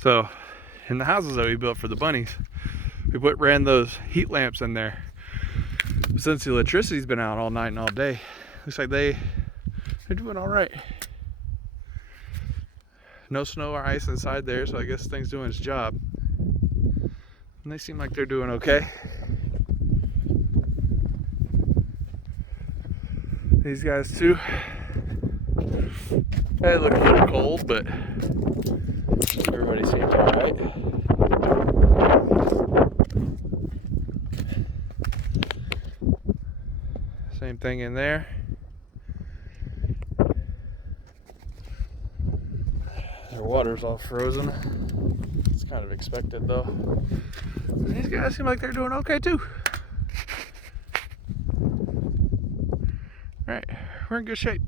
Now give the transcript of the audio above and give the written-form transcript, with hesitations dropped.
So in the houses that we built for the bunnies, we ran those heat lamps in there. Since the electricity's been out all night and all day, looks like they're doing all right. No snow or ice inside there, so I guess thing's doing its job. And they seem like they're doing okay. These guys too. They look a little cold, but everybody seems all right. Same thing in there. Their water's all frozen. It's kind of expected though. And these guys seem like they're doing okay too. All right, we're in good shape.